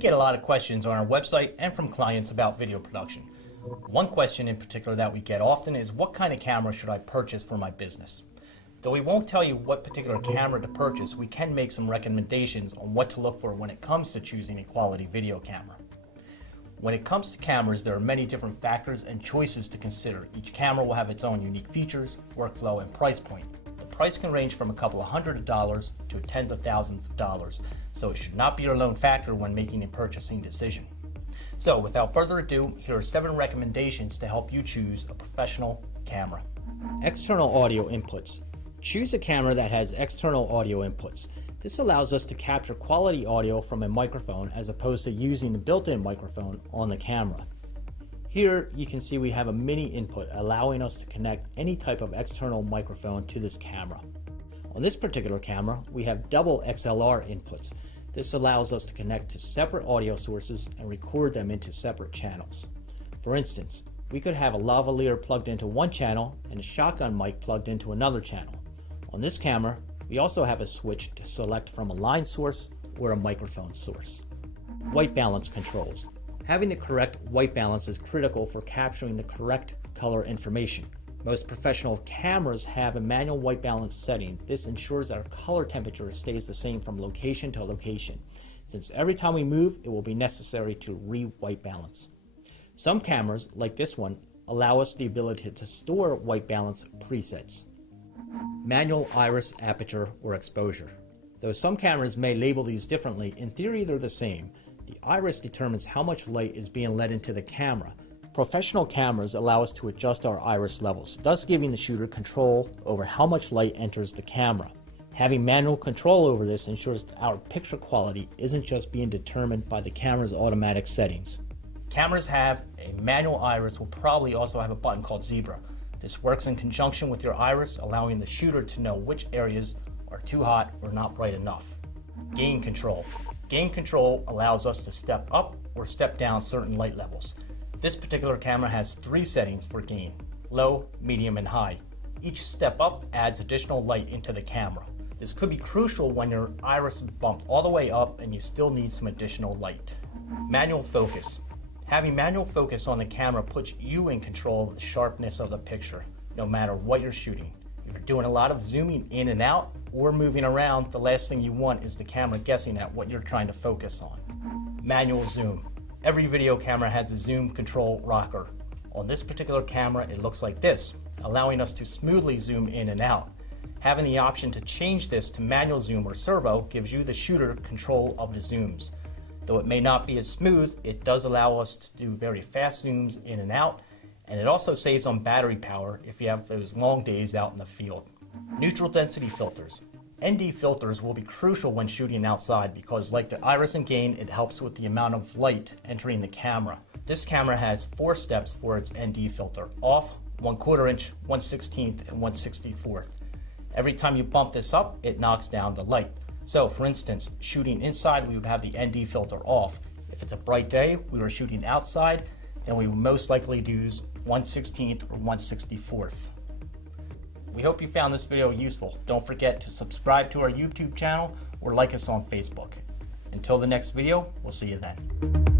get a lot of questions on our website and from clients about video production. One question in particular that we get often is, what kind of camera should I purchase for my business? Though we won't tell you what particular camera to purchase, we can make some recommendations on what to look for when it comes to choosing a quality video camera. When it comes to cameras, there are many different factors and choices to consider. Each camera will have its own unique features, workflow, and price point. The price can range from a couple of $100s to tens of thousands of dollars, so it should not be your lone factor when making a purchasing decision. So without further ado, here are 7 recommendations to help you choose a professional camera. External audio inputs. Choose a camera that has external audio inputs. This allows us to capture quality audio from a microphone as opposed to using the built-in microphone on the camera. Here you can see we have a mini input allowing us to connect any type of external microphone to this camera. On this particular camera we have double XLR inputs. This allows us to connect to separate audio sources and record them into separate channels. For instance, we could have a lavalier plugged into one channel and a shotgun mic plugged into another channel. On this camera, we also have a switch to select from a line source or a microphone source. White balance controls. Having the correct white balance is critical for capturing the correct color information. Most professional cameras have a manual white balance setting. This ensures that our color temperature stays the same from location to location. Since every time we move, it will be necessary to re-white balance. Some cameras, like this one, allow us the ability to store white balance presets. Manual iris aperture or exposure. Though some cameras may label these differently, in theory they're the same. The iris determines how much light is being let into the camera. Professional cameras allow us to adjust our iris levels, thus giving the shooter control over how much light enters the camera. Having manual control over this ensures that our picture quality isn't just being determined by the camera's automatic settings. Cameras have a manual iris will probably also have a button called zebra. This works in conjunction with your iris, allowing the shooter to know which areas are too hot or not bright enough. Gain control. Gain control allows us to step up or step down certain light levels. This particular camera has 3 settings for gain: low, medium, and high. Each step up adds additional light into the camera. This could be crucial when your iris is bumped all the way up and you still need some additional light. Manual focus. Having manual focus on the camera puts you in control of the sharpness of the picture, no matter what you're shooting. If you're doing a lot of zooming in and out or moving around, the last thing you want is the camera guessing at what you're trying to focus on. Manual zoom. Every video camera has a zoom control rocker. On this particular camera, it looks like this, allowing us to smoothly zoom in and out. Having the option to change this to manual zoom or servo gives you, the shooter, control of the zooms. Though it may not be as smooth, it does allow us to do very fast zooms in and out, and it also saves on battery power if you have those long days out in the field. Neutral density filters. ND filters will be crucial when shooting outside because, like the iris and gain, it helps with the amount of light entering the camera. This camera has 4 steps for its ND filter: off, 1/4 inch, 1/16, and 1/64. Every time you bump this up, it knocks down the light. So for instance, shooting inside, we would have the ND filter off. If it's a bright day, we were shooting outside, then we would most likely use 1/16 or 1/64. We hope you found this video useful. Don't forget to subscribe to our YouTube channel or like us on Facebook. Until the next video, we'll see you then.